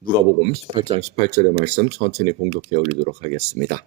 누가복음 18장 18절의 말씀 천천히 봉독해 올리도록 하겠습니다.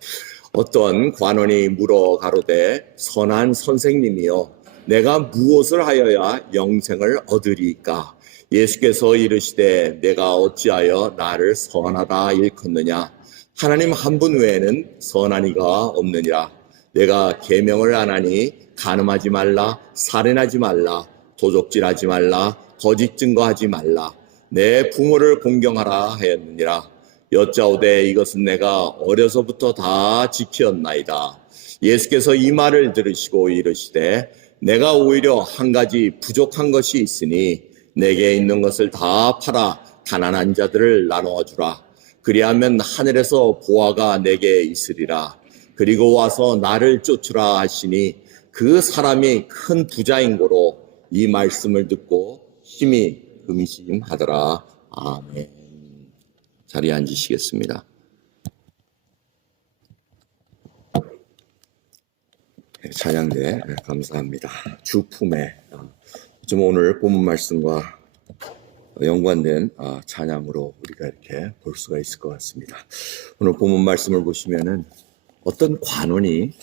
어떤 관원이 물어 가로되 선한 선생님이여 내가 무엇을 하여야 영생을 얻으리이까? 예수께서 이르시되 내가 어찌하여 나를 선하다 일컫느냐? 하나님 한 분 외에는 선한 이가 없느니라. 내가 계명을 안 하니 간음하지 말라, 살인하지 말라, 도적질하지 말라, 거짓 증거하지 말라, 내 부모를 공경하라 하였느니라. 여짜오되 이것은 내가 어려서부터 다 지켰나이다. 예수께서 이 말을 들으시고 이르시되 내가 오히려 한 가지 부족한 것이 있으니 내게 있는 것을 다 팔아 가난한 자들을 나누어 주라. 그리하면 하늘에서 보화가 내게 있으리라. 그리고 와서 나를 쫓으라 하시니 그 사람이 큰 부자인 고로 이 말씀을 듣고 심히 의심하더라. 아멘. 자리에 앉으시겠습니다. 찬양대 감사합니다. 주품에 좀 오늘 본문 말씀과 연관된 찬양으로 우리가 이렇게 볼 수가 있을 것 같습니다. 오늘 본문 말씀을 보시면은 어떤 관원이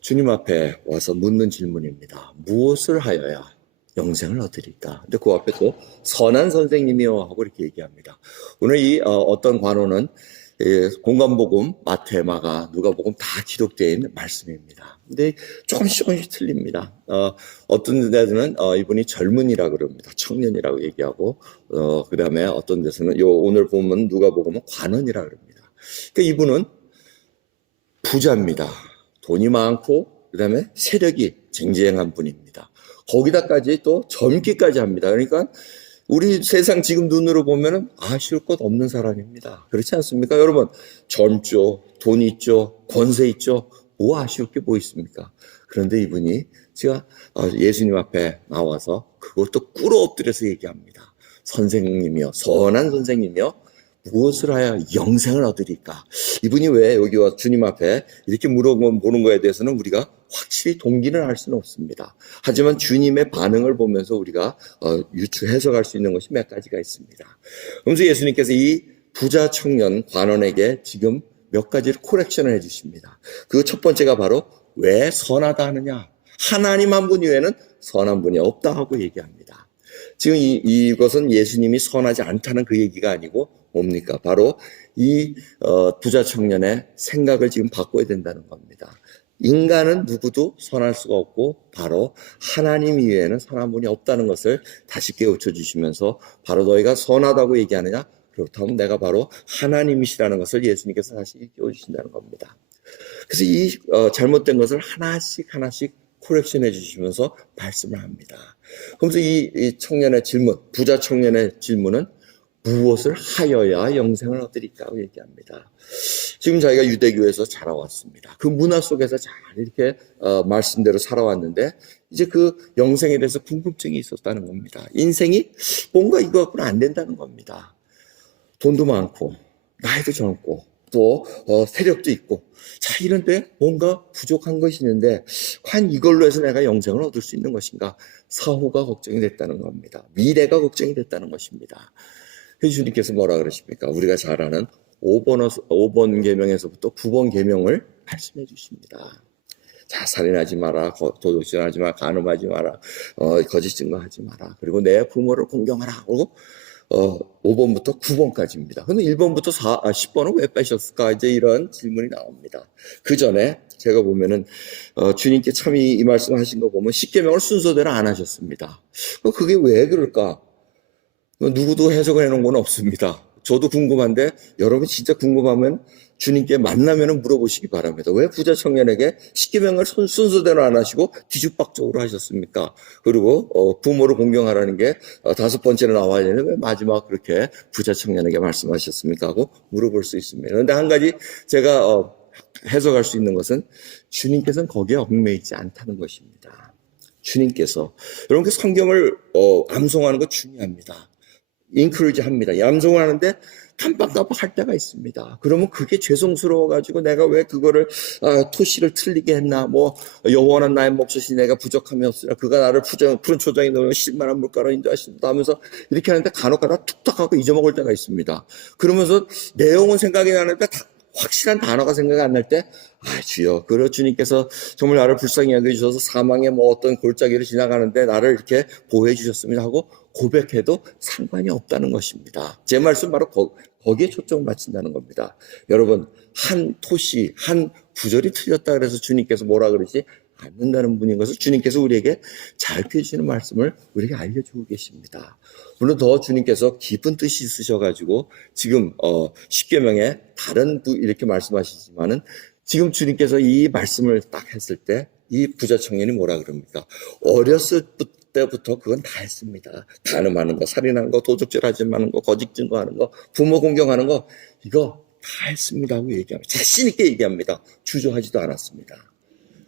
주님 앞에 와서 묻는 질문입니다. 무엇을 하여야 영생을 얻으리까? 근데 그 앞에 또 선한 선생님이요 하고 이렇게 얘기합니다. 오늘 이 어떤 관원은 공관복음, 마태, 마가, 누가복음 다 기록되어 있는 말씀입니다. 근데 조금씩 틀립니다. 어떤 데서는 이분이 젊은이라 그럽니다. 청년이라고 얘기하고 그 다음에 어떤 데서는 오늘 보면 누가복음은 관원이라 그럽니다. 그러니까 이분은 부자입니다. 돈이 많고 그 다음에 세력이 쟁쟁한 분입니다. 거기다까지 또 젊기까지 합니다. 그러니까 우리 세상 지금 눈으로 보면은 아쉬울 것 없는 사람입니다. 그렇지 않습니까? 여러분, 젊죠, 돈 있죠, 권세 있죠, 뭐 아쉬울 게 뭐 있습니까? 그런데 이분이 제가 예수님 앞에 나와서 그것도 꿇어 엎드려서 얘기합니다. 선생님이요, 선한 선생님이요, 무엇을 하여 영생을 얻으리까? 이분이 왜 여기 와 주님 앞에 이렇게 물어보는 거에 대해서는 우리가 확실히 동기는 알 수는 없습니다. 하지만 주님의 반응을 보면서 우리가 해석할 수 있는 것이 몇 가지가 있습니다. 그러면서 예수님께서 이 부자 청년 관원에게 지금 몇 가지를 코렉션을 해주십니다. 그 첫 번째가 바로 왜 선하다 하느냐? 하나님 한 분 이외에는 선한 분이 없다 하고 얘기합니다. 지금 이것은 예수님이 선하지 않다는 그 얘기가 아니고 뭡니까? 바로 이 부자 청년의 생각을 지금 바꿔야 된다는 겁니다. 인간은 누구도 선할 수가 없고 바로 하나님 이외에는 선한 분이 없다는 것을 다시 깨우쳐 주시면서 바로 너희가 선하다고 얘기하느냐? 그렇다면 내가 바로 하나님이시라는 것을 예수님께서 다시 깨워 주신다는 겁니다. 그래서 이 잘못된 것을 하나씩 코렉션해 주시면서 말씀을 합니다. 그러면서 이 청년의 질문, 부자 청년의 질문은 무엇을 하여야 영생을 얻으리까 얘기합니다. 지금 자기가 유대교에서 자라왔습니다. 그 문화 속에서 잘 이렇게 말씀대로 살아왔는데 이제 그 영생에 대해서 궁금증이 있었다는 겁니다. 인생이 뭔가 이거 갖고는 안 된다는 겁니다. 돈도 많고 나이도 젊고 또 세력도 있고 자 이런데 뭔가 부족한 것이 있는데 과연 이걸로 해서 내가 영생을 얻을 수 있는 것인가? 사후가 걱정이 됐다는 겁니다. 미래가 걱정이 됐다는 것입니다. 그래서 주님께서 뭐라 그러십니까? 우리가 잘 아는 5번 계명에서부터 9번 계명을 말씀해 주십니다. 자, 살인하지 마라, 도둑질하지 마라, 간음하지 마라, 거짓 증거하지 마라, 그리고 내 부모를 공경하라. 그리고 5번부터 9번까지입니다. 근데 1번부터 10번은 왜 빼셨을까? 이제 이런 질문이 나옵니다. 그 전에 제가 보면은 주님께 참 이 말씀하신 거 보면 10계명을 순서대로 안 하셨습니다. 그게 왜 그럴까? 누구도 해석을 해놓은 건 없습니다. 저도 궁금한데 여러분 진짜 궁금하면 주님께 만나면 물어보시기 바랍니다. 왜 부자 청년에게 10계명을 순서대로 안 하시고 뒤죽박죽으로 하셨습니까? 그리고 부모를 공경하라는 게 5번째로 나와야 되는데 왜 마지막 그렇게 부자 청년에게 말씀하셨습니까? 하고 물어볼 수 있습니다. 그런데 한 가지 제가 해석할 수 있는 것은 주님께서는 거기에 얽매이지 있지 않다는 것입니다. 주님께서 여러분 그 성경을 암송하는 거 중요합니다. 인크루지 합니다. 양성을 하는데 깜빡깜빡 할 때가 있습니다. 그러면 그게 죄송스러워가지고 내가 왜 그거를 토시를 틀리게 했나, 뭐 여호와는 나의 목소시 내가 부족함이 없으나 그가 나를 푸른 초장에 넣으면 실만한 물가로 인도하신다 하면서 이렇게 하는데 간혹가다 툭탁하고 잊어먹을 때가 있습니다. 그러면서 내용은 생각이 나는데 확실한 단어가 생각이 안 날 때, 주여, 그러 주님께서 정말 나를 불쌍히 여겨주셔서 사망의 뭐 어떤 골짜기를 지나가는데 나를 이렇게 보호해 주셨습니다 하고 고백해도 상관이 없다는 것입니다. 제 말씀 바로 거기에 초점을 맞춘다는 겁니다. 여러분, 한 토시, 한 구절이 틀렸다 그래서 주님께서 뭐라 그러지 않는다는 분인 것을 주님께서 우리에게 잘 펴주시는 말씀을 우리에게 알려주고 계십니다. 물론 더 주님께서 깊은 뜻이 있으셔가지고 지금 십계명에 다른 이렇게 말씀하시지만은 지금 주님께서 이 말씀을 딱 했을 때 이 부자 청년이 뭐라 그럽니까? 어렸을 때부터 그건 다 했습니다. 간음하는 거, 살인하는 거, 도적질하지 마는 거, 거짓 증거하는 거, 부모 공경하는 거 이거 다 했습니다 하고 얘기합니다. 자신 있게 얘기합니다. 주저하지도 않았습니다.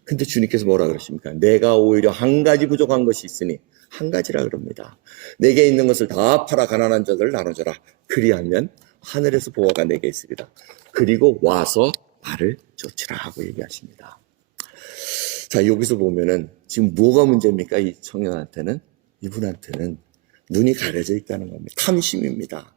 근데 주님께서 뭐라 그러십니까? 내가 오히려 한 가지 부족한 것이 있으니 한 가지라 그럽니다. 내게 있는 것을 다 팔아 가난한 자들을 나눠줘라. 그리하면 하늘에서 보화가 내게 있으리라. 그리고 와서 나를 쫓으라 하고 얘기하십니다. 자, 여기서 보면은 지금 뭐가 문제입니까? 이 청년한테는, 이분한테는 눈이 가려져 있다는 겁니다. 탐심입니다.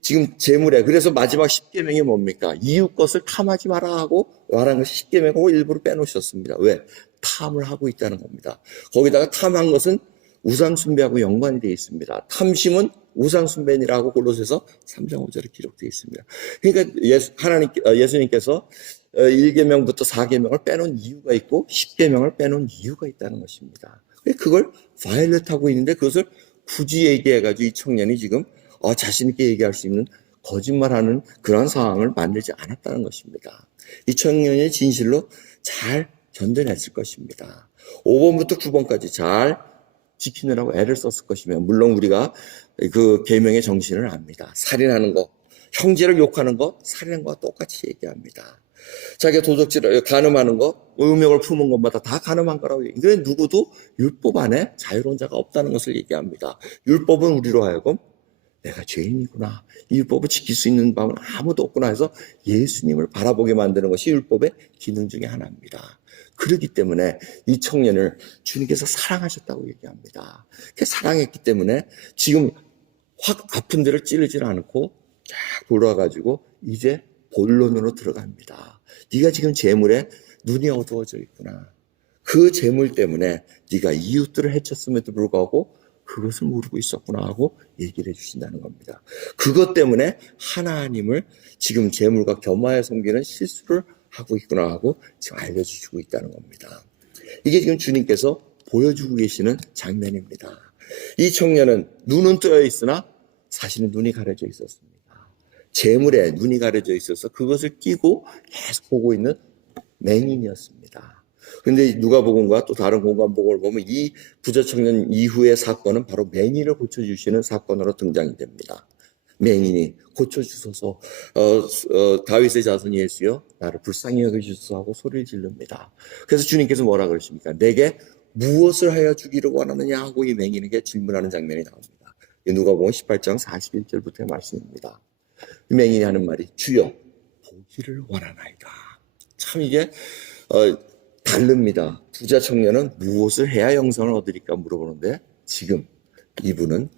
지금 재물에, 그래서 마지막 10계명이 뭡니까? 이웃 것을 탐하지 마라 하고 말한 것이 10계명하고 일부러 빼놓으셨습니다. 왜? 탐을 하고 있다는 겁니다. 거기다가 탐한 것은 우상숭배하고 연관이 되어 있습니다. 탐심은 우상숭배니라고 골로새서 3장 5절에 기록되어 있습니다. 그러니까 예수님께서 1계명부터 4계명을 빼놓은 이유가 있고 10계명을 빼놓은 이유가 있다는 것입니다. 그걸 바이올렛하고 있는데 그것을 굳이 얘기해가지고 이 청년이 지금 자신 있게 얘기할 수 있는 거짓말하는 그런 상황을 만들지 않았다는 것입니다. 이 청년이 진실로 잘 견뎌냈을 것입니다. 5번부터 9번까지 잘 지키느라고 애를 썼을 것이며, 물론 우리가 그 계명의 정신을 압니다. 살인하는 거, 형제를 욕하는 거, 살인하는 거와 똑같이 얘기합니다. 자기가 도적질을, 간음하는 거, 음욕을 품은 것마다 다 간음한 거라고 얘기해요. 그래 누구도 율법 안에 자유로운 자가 없다는 것을 얘기합니다. 율법은 우리로 하여금 내가 죄인이구나, 이 율법을 지킬 수 있는 방법은 아무도 없구나 해서 예수님을 바라보게 만드는 것이 율법의 기능 중에 하나입니다. 그렇기 때문에 이 청년을 주님께서 사랑하셨다고 얘기합니다. 사랑했기 때문에 지금 확 아픈 데를 찌르지 않고 쫙 돌아가지고 이제 본론으로 들어갑니다. 네가 지금 재물에 눈이 어두워져 있구나. 그 재물 때문에 네가 이웃들을 해쳤음에도 불구하고 그것을 모르고 있었구나 하고 얘기를 해주신다는 겁니다. 그것 때문에 하나님을 지금 재물과 겸하여 섬기는 실수를 하고 있구나 하고 지금 알려주시고 있다는 겁니다. 이게 지금 주님께서 보여주고 계시는 장면입니다. 이 청년은 눈은 뜨여 있으나 사실은 눈이 가려져 있었습니다. 재물에 눈이 가려져 있어서 그것을 끼고 계속 보고 있는 맹인이었습니다. 그런데 누가복음과 또 다른 공간복음을 보면 이 부자 청년 이후의 사건은 바로 맹인을 고쳐주시는 사건으로 등장이 됩니다. 맹인이 고쳐주소서, 다윗의 자손 예수여 나를 불쌍히 여겨주소서 하고 소리를 지릅니다. 그래서 주님께서 뭐라 그러십니까? 내게 무엇을 하여 주기를 원하느냐 하고 이 맹인에게 질문하는 장면이 나옵니다. 누가복음 18장 41절부터의 말씀입니다. 이 맹인이 하는 말이 주여 보기를 원하나이다. 참 이게 다릅니다. 부자 청년은 무엇을 해야 영생을 얻으리까 물어보는데 지금 이분은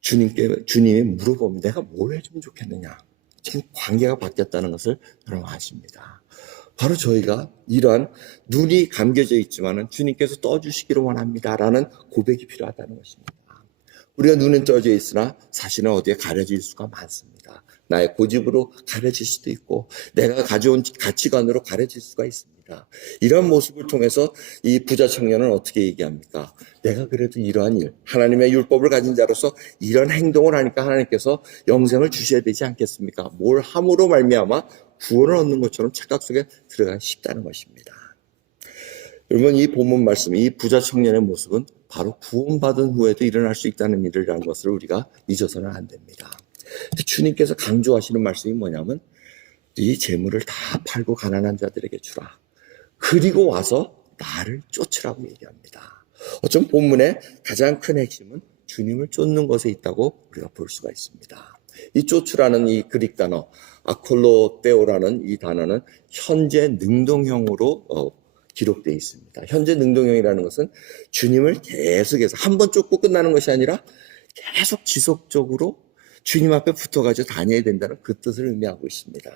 주님이 물어보면 내가 뭘 해주면 좋겠느냐. 지금 관계가 바뀌었다는 것을 여러분 아십니다. 바로 저희가 이러한 눈이 감겨져 있지만은 주님께서 떠주시기를 원합니다라는 고백이 필요하다는 것입니다. 우리가 눈은 떠져 있으나 사실은 어디에 가려질 수가 많습니다. 나의 고집으로 가려질 수도 있고 내가 가져온 가치관으로 가려질 수가 있습니다. 이런 모습을 통해서 이 부자 청년은 어떻게 얘기합니까? 내가 그래도 이러한 일, 하나님의 율법을 가진 자로서 이런 행동을 하니까 하나님께서 영생을 주셔야 되지 않겠습니까? 뭘 함으로 말미암아 구원을 얻는 것처럼 착각 속에 들어가기 쉽다는 것입니다. 여러분 이 본문 말씀, 이 부자 청년의 모습은 바로 구원받은 후에도 일어날 수 있다는 일이라는 것을 우리가 잊어서는 안 됩니다. 주님께서 강조하시는 말씀이 뭐냐면 이 재물을 다 팔고 가난한 자들에게 주라. 그리고 와서 나를 쫓으라고 얘기합니다. 어쩜 본문의 가장 큰 핵심은 주님을 쫓는 것에 있다고 우리가 볼 수가 있습니다. 이 쫓으라는 이 그릭 단어, 아콜로테오라는 이 단어는 현재 능동형으로 기록되어 있습니다. 현재 능동형이라는 것은 주님을 계속해서 한 번 쫓고 끝나는 것이 아니라 계속 지속적으로 주님 앞에 붙어가지고 다녀야 된다는 그 뜻을 의미하고 있습니다.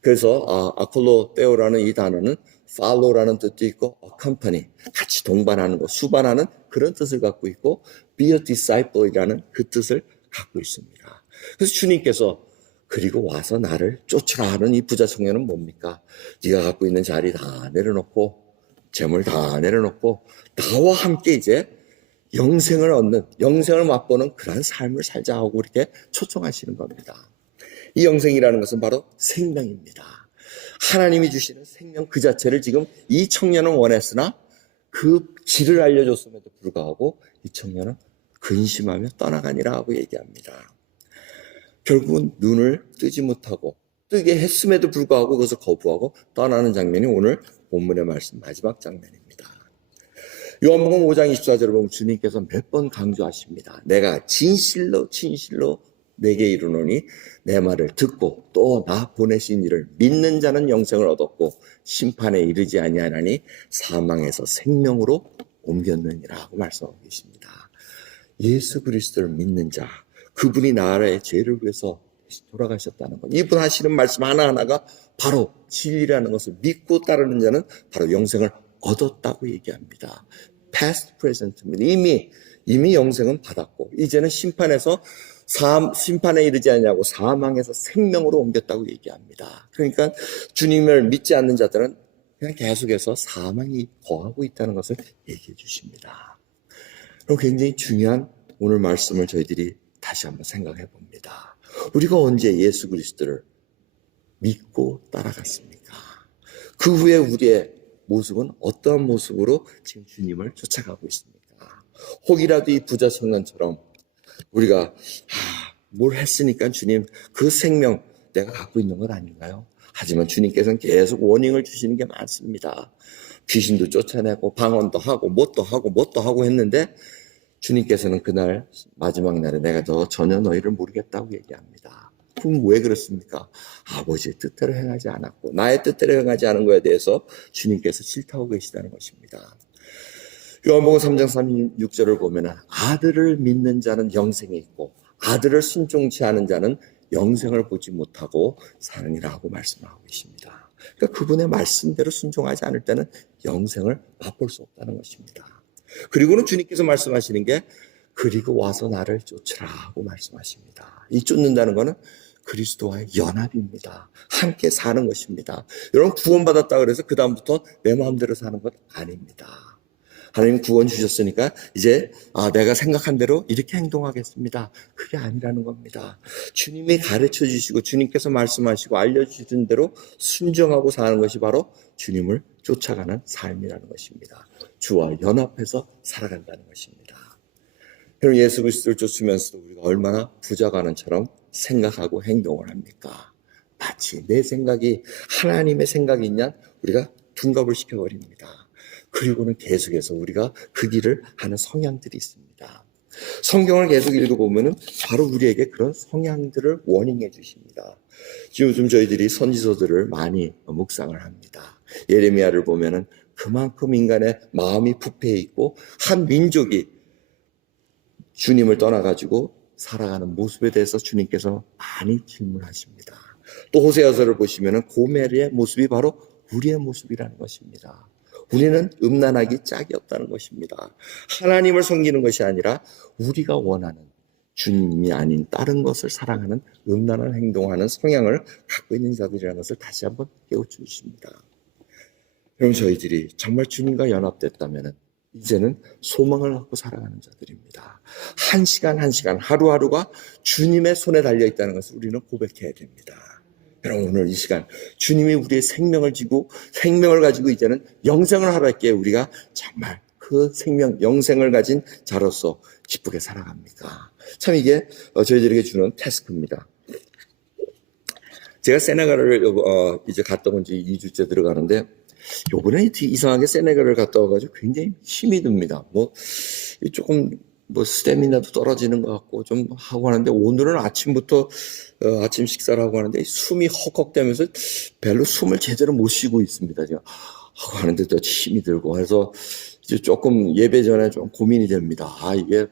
그래서 아콜로테오라는 이 단어는 follow라는 뜻도 있고 accompany, 같이 동반하는 것, 수반하는 그런 뜻을 갖고 있고 be a disciple이라는 그 뜻을 갖고 있습니다. 그래서 주님께서 그리고 와서 나를 쫓으라 하는 이 부자 청년은 뭡니까? 네가 갖고 있는 자리 다 내려놓고 재물 다 내려놓고 나와 함께 이제 영생을 얻는, 영생을 맛보는 그런 삶을 살자 하고 이렇게 초청하시는 겁니다. 이 영생이라는 것은 바로 생명입니다. 하나님이 주시는 생명 그 자체를 지금 이 청년은 원했으나 그 길을 알려줬음에도 불구하고 이 청년은 근심하며 떠나가니라 하고 얘기합니다. 결국은 눈을 뜨지 못하고 뜨게 했음에도 불구하고 그것을 거부하고 떠나는 장면이 오늘 본문의 말씀 마지막 장면입니다. 요한복음 5장 24절을 보면 주님께서 몇 번 강조하십니다. 내가 진실로 내게 이르노니 내 말을 듣고 또 나 보내신 이를 믿는 자는 영생을 얻었고 심판에 이르지 아니하나니 사망에서 생명으로 옮겼느니라 하고 말씀하고 계십니다. 예수 그리스도를 믿는 자, 그분이 나라의 죄를 위해서 돌아가셨다는 것, 이분 하시는 말씀 하나하나가 바로 진리라는 것을 믿고 따르는 자는 바로 영생을 얻었다고 얘기합니다. past, present입니다. 이미 영생은 받았고 이제는 심판에 이르지 않냐고 사망에서 생명으로 옮겼다고 얘기합니다. 그러니까 주님을 믿지 않는 자들은 그냥 계속해서 사망이 거하고 있다는 것을 얘기해 주십니다. 그럼 굉장히 중요한 오늘 말씀을 저희들이 다시 한번 생각해 봅니다. 우리가 언제 예수 그리스도를 믿고 따라갔습니까? 그 후에 우리의 모습은 어떠한 모습으로 지금 주님을 쫓아가고 있습니까? 혹이라도 이 부자 청년처럼 우리가 뭘 했으니까 주님 그 생명 내가 갖고 있는 건 아닌가요? 하지만 주님께서는 계속 워닝을 주시는 게 많습니다. 귀신도 쫓아내고 방언도 하고 뭣도 하고 했는데 주님께서는 그날 마지막 날에 내가 전혀 너희를 모르겠다고 얘기합니다. 그럼 왜 그렇습니까? 아버지의 뜻대로 행하지 않았고 나의 뜻대로 행하지 않은 것에 대해서 주님께서 싫다고 계시다는 것입니다. 요한복음 3장 36절을 보면 아들을 믿는 자는 영생이 있고 아들을 순종치 않은 자는 영생을 보지 못하고 사느니라 하고 말씀하고 계십니다. 그러니까 그분의 말씀대로 순종하지 않을 때는 영생을 맛볼 수 없다는 것입니다. 그리고는 주님께서 말씀하시는 게 그리고 와서 나를 쫓으라 하고 말씀하십니다. 이 쫓는다는 것은 그리스도와의 연합입니다. 함께 사는 것입니다. 여러분 구원받았다 그래서 그 다음부터 내 마음대로 사는 것 아닙니다. 하나님 구원 주셨으니까 이제 내가 생각한 대로 이렇게 행동하겠습니다. 그게 아니라는 겁니다. 주님이 가르쳐 주시고 주님께서 말씀하시고 알려주신 대로 순종하고 사는 것이 바로 주님을 쫓아가는 삶이라는 것입니다. 주와 연합해서 살아간다는 것입니다. 여러분 예수 그리스도를 쫓으면서도 우리가 얼마나 부자관원처럼 생각하고 행동을 합니까? 마치 내 생각이 하나님의 생각이냐 우리가 둔갑을 시켜버립니다. 그리고는 계속해서 우리가 그 길을 하는 성향들이 있습니다. 성경을 계속 읽어보면 바로 우리에게 그런 성향들을 워닝해 주십니다. 요즘 저희들이 선지서들을 많이 묵상을 합니다. 예레미야를 보면은 그만큼 인간의 마음이 부패해 있고 한 민족이 주님을 떠나가지고 살아가는 모습에 대해서 주님께서 많이 질문하십니다. 또 호세아서를 보시면은 고멜의 모습이 바로 우리의 모습이라는 것입니다. 우리는 음란하기 짝이 없다는 것입니다. 하나님을 섬기는 것이 아니라 우리가 원하는 주님이 아닌 다른 것을 사랑하는 음란한 행동하는 성향을 갖고 있는 자들이라는 것을 다시 한번 깨우쳐 주십니다. 그럼 저희들이 정말 주님과 연합됐다면 이제는 소망을 갖고 살아가는 자들입니다. 한 시간 한 시간 하루하루가 주님의 손에 달려있다는 것을 우리는 고백해야 됩니다. 여러분 오늘 이 시간 주님이 우리의 생명을 가지고 이제는 영생을 하라 했기에 우리가 정말 그 생명 영생을 가진 자로서 기쁘게 살아갑니까? 참 이게 저희들에게 주는 태스크입니다. 제가 세네갈을 이제 갔다 온 지 2주째 들어가는데 요번에 이상하게 세네갈을 갔다 와가지고 굉장히 힘이 듭니다. 조금 뭐 스태미나도 떨어지는 것 같고 좀 하고 하는데, 오늘은 아침부터 아침 식사를 하고 하는데 숨이 헉헉대면서 별로 숨을 제대로 못 쉬고 있습니다. 지금 하고 하는데 또 힘이 들고 해서 이제 조금 예배 전에 좀 고민이 됩니다. 이게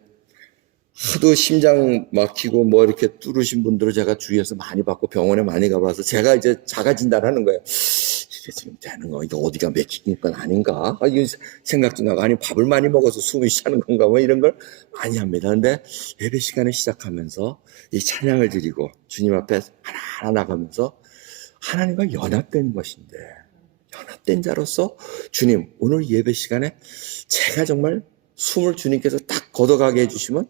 하도 심장 막히고 뭐 이렇게 뚫으신 분들을 제가 주위에서 많이 봤고 병원에 많이 가봐서 제가 이제 자가 진단하는 거예요. 이게 지금 되는 거, 이거 어디가 막힌 건 아닌가? 이게 생각도 나고, 아니 밥을 많이 먹어서 숨이 차는 건가? 뭐 이런 걸 많이 합니다. 근데 예배 시간을 시작하면서 이 찬양을 드리고 주님 앞에 하나하나 나가면서 하나님과 연합된 것인데, 연합된 자로서 주님, 오늘 예배 시간에 제가 정말 숨을 주님께서 딱 걷어가게 해주시면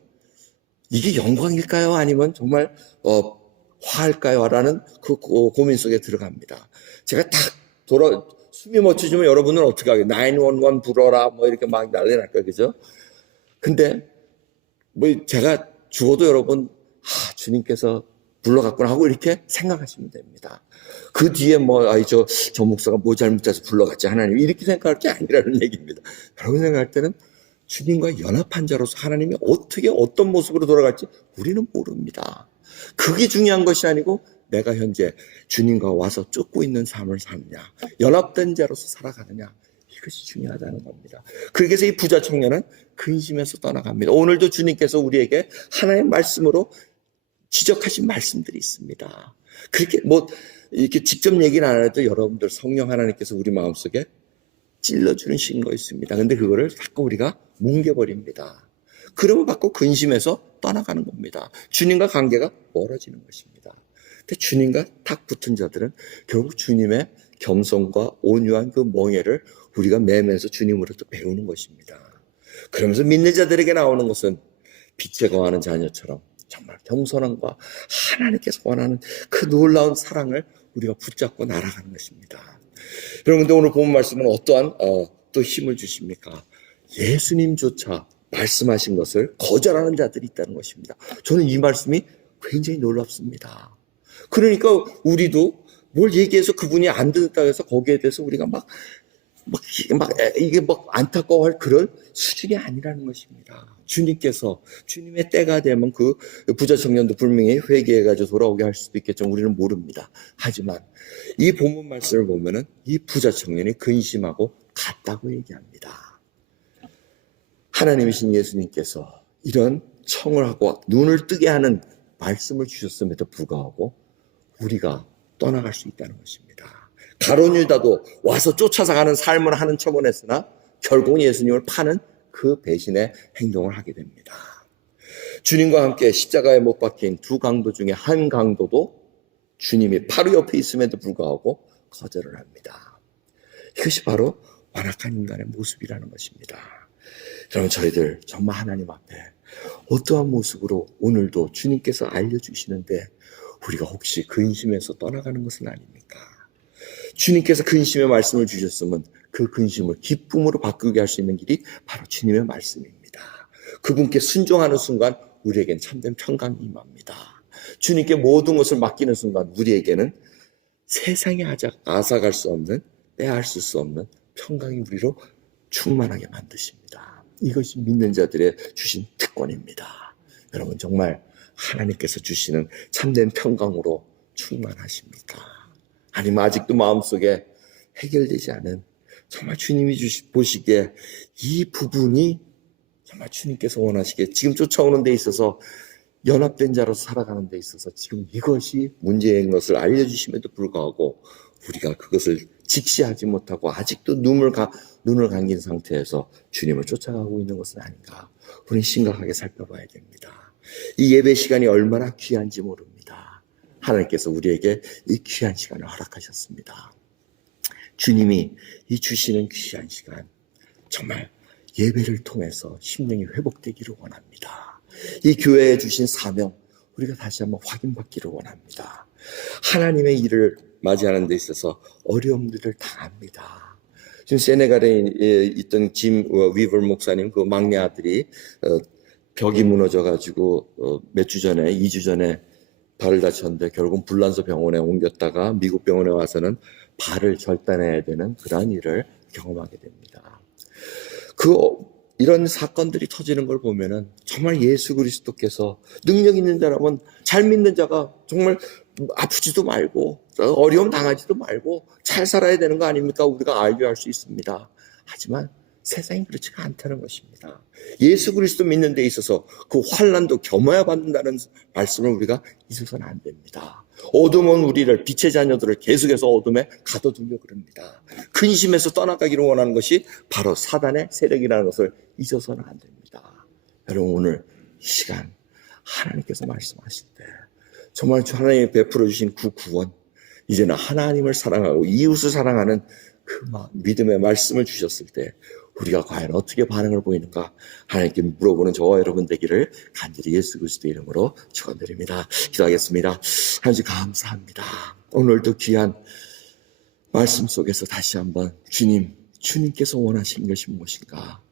이게 영광일까요? 아니면 정말 화할까요? 라는 그 고민 속에 들어갑니다. 제가 딱 숨이 멎어지면 여러분은 어떻게 하겠어요? 911 불어라 뭐 이렇게 막 난리 날 거예요. 그죠? 근데 뭐 제가 죽어도 여러분 주님께서 불러갔구나 하고 이렇게 생각하시면 됩니다. 그 뒤에 저 목사가 뭐 잘못해서 불러갔지 하나님, 이렇게 생각할 게 아니라는 얘기입니다. 여러분 생각할 때는 주님과 연합한 자로서 하나님이 어떻게 어떤 모습으로 돌아갈지 우리는 모릅니다. 그게 중요한 것이 아니고 내가 현재 주님과 와서 쫓고 있는 삶을 사느냐, 연합된 자로서 살아가느냐, 이것이 중요하다는 겁니다. 그래서 이 부자 청년은 근심에서 떠나갑니다. 오늘도 주님께서 우리에게 하나의 말씀으로 지적하신 말씀들이 있습니다. 그렇게 이렇게 직접 얘기는 안 해도 여러분들 성령 하나님께서 우리 마음속에 찔러주신 거 있습니다. 근데 그거를 자꾸 우리가 뭉개버립니다. 그러면 자꾸 근심해서 떠나가는 겁니다. 주님과 관계가 멀어지는 것입니다. 근데 주님과 탁 붙은 자들은 결국 주님의 겸손과 온유한 그 멍에를 우리가 매면서 주님으로부터 배우는 것입니다. 그러면서 믿는 자들에게 나오는 것은 빛에 거하는 자녀처럼 정말 겸손함과 하나님께서 원하는 그 놀라운 사랑을 우리가 붙잡고 날아가는 것입니다. 여러분들 오늘 본 말씀은 어떠한 또 힘을 주십니까? 예수님조차 말씀하신 것을 거절하는 자들이 있다는 것입니다. 저는 이 말씀이 굉장히 놀랍습니다. 그러니까 우리도 뭘 얘기해서 그분이 안 듣는다고 해서 거기에 대해서 우리가 이게 안타까워할 그런 수준이 아니라는 것입니다. 주님께서 주님의 때가 되면 그 부자 청년도 분명히 회개해가지고 돌아오게 할 수도 있겠지만 우리는 모릅니다. 하지만 이 본문 말씀을 보면은 이 부자 청년이 근심하고 갔다고 얘기합니다. 하나님이신 예수님께서 이런 청을 하고 눈을 뜨게 하는 말씀을 주셨음에도 불구하고 우리가 떠나갈 수 있다는 것입니다. 가룟 유다도 와서 쫓아가는 삶을 하는 척은 했으나 결국은 예수님을 파는 그 배신의 행동을 하게 됩니다. 주님과 함께 십자가에 못 박힌 두 강도 중에 한 강도도 주님이 바로 옆에 있음에도 불구하고 거절을 합니다. 이것이 바로 완악한 인간의 모습이라는 것입니다. 그럼 저희들 정말 하나님 앞에 어떠한 모습으로 오늘도 주님께서 알려주시는데 우리가 혹시 근심에서 떠나가는 것은 아닙니까? 주님께서 근심의 말씀을 주셨으면 그 근심을 기쁨으로 바꾸게 할 수 있는 길이 바로 주님의 말씀입니다. 그분께 순종하는 순간 우리에겐 참된 평강이 임합니다. 주님께 모든 것을 맡기는 순간 우리에게는 세상에 앗아갈 수 없는, 빼앗을 수 없는 평강이 우리로 충만하게 만드십니다. 이것이 믿는 자들의 주신 특권입니다. 여러분 정말 하나님께서 주시는 참된 평강으로 충만하십니까? 아니면 아직도 마음속에 해결되지 않은 정말 주님이 보시기에 이 부분이 정말 주님께서 원하시기에 지금 쫓아오는 데 있어서 연합된 자로서 살아가는 데 있어서 지금 이것이 문제인 것을 알려주심에도 불구하고 우리가 그것을 직시하지 못하고 아직도 눈을 감긴 상태에서 주님을 쫓아가고 있는 것은 아닌가, 우리는 심각하게 살펴봐야 됩니다. 이 예배 시간이 얼마나 귀한지 모릅니다. 하나님께서 우리에게 이 귀한 시간을 허락하셨습니다. 주님이 이 주시는 귀한 시간 정말 예배를 통해서 심령이 회복되기를 원합니다. 이 교회에 주신 사명 우리가 다시 한번 확인받기를 원합니다. 하나님의 일을 맞이하는 데 있어서 어려움들을 당합니다. 지금 세네갈에 있던 짐 위버 목사님 그 막내 아들이 벽이 무너져가지고 몇 주 전에 2주 전에 발을 다쳤는데 결국 불란서 병원에 옮겼다가 미국 병원에 와서는 발을 절단해야 되는 그러한 일을 경험하게 됩니다. 그 이런 사건들이 터지는 걸 보면은 정말 예수 그리스도께서 능력 있는 자라면 잘 믿는 자가 정말 아프지도 말고 어려움 당하지도 말고 잘 살아야 되는 거 아닙니까? 우리가 알려할 수 있습니다. 하지만 세상이 그렇지가 않다는 것입니다. 예수 그리스도 믿는 데 있어서 그 환난도 겸해야 받는다는 말씀을 우리가 잊어서는 안 됩니다. 어둠은 우리를, 빛의 자녀들을 계속해서 어둠에 가둬두려 그럽니다. 근심에서 떠나가기를 원하는 것이 바로 사단의 세력이라는 것을 잊어서는 안 됩니다. 여러분, 오늘 이 시간 하나님께서 말씀하실 때 정말 하나님이 베풀어 주신 그 구원, 이제는 하나님을 사랑하고 이웃을 사랑하는 그 믿음의 말씀을 주셨을 때 우리가 과연 어떻게 반응을 보이는가 하나님께 물어보는 저와 여러분 되기를 간절히 예수 그리스도의 이름으로 축원드립니다. 기도하겠습니다. 하나님 감사합니다. 오늘도 귀한 말씀 속에서 다시 한번 주님께서 원하시는 것이 무엇인가?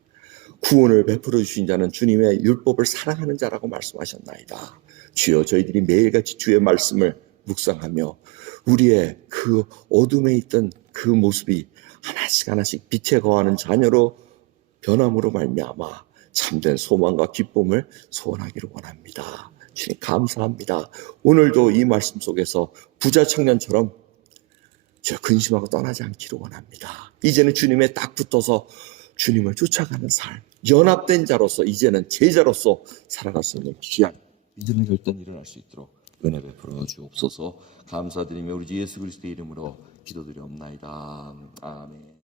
구원을 베풀어 주신 자는 주님의 율법을 사랑하는 자라고 말씀하셨나이다. 주여, 저희들이 매일같이 주의 말씀을 묵상하며 우리의 그 어둠에 있던 그 모습이 하나씩 빛에 거하는 자녀로 변함으로 말미암아 참된 소망과 기쁨을 소원하기를 원합니다. 주님 감사합니다. 오늘도 이 말씀 속에서 부자 청년처럼 저 근심하고 떠나지 않기를 원합니다. 이제는 주님에 딱 붙어서 주님을 쫓아가는 삶, 연합된 자로서 이제는 제자로서 살아갈 수 있는 귀한 믿음의 결단이 일어날 수 있도록 은혜 베풀어 주옵소서. 감사드리며 우리 주 예수 그리스도의 이름으로 기도드리옵나이다. 아멘.